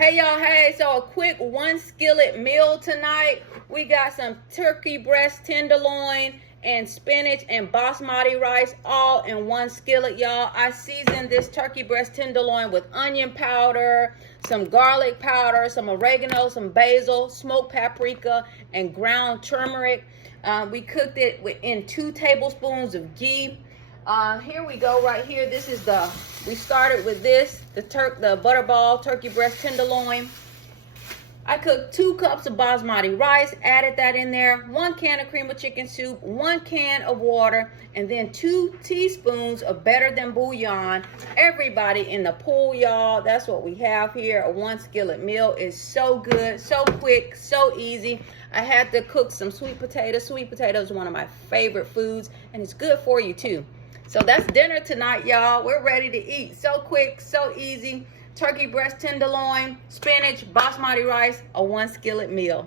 Hey y'all, hey, so a quick one skillet meal tonight. We got some turkey breast tenderloin and spinach and basmati rice all in one skillet, y'all. I seasoned this turkey breast tenderloin with onion powder, some garlic powder, some oregano, some basil, smoked paprika, and ground turmeric. We cooked it in 2 tablespoons of ghee. Here we go right here. This is we started with this, the butterball turkey breast tenderloin. I cooked 2 cups of basmati rice, added that in there, 1 can of cream of chicken soup, 1 can of water, and then 2 teaspoons of better than bouillon. Everybody in the pool, y'all. That's what we have here. A 1 skillet meal is so good, so quick, so easy. I had to cook some sweet potatoes. Sweet potatoes are one of my favorite foods, and it's good for you too. So that's dinner tonight, y'all. We're ready to eat. So quick, so easy. Turkey breast tenderloin, spinach, basmati rice, a 1 skillet meal.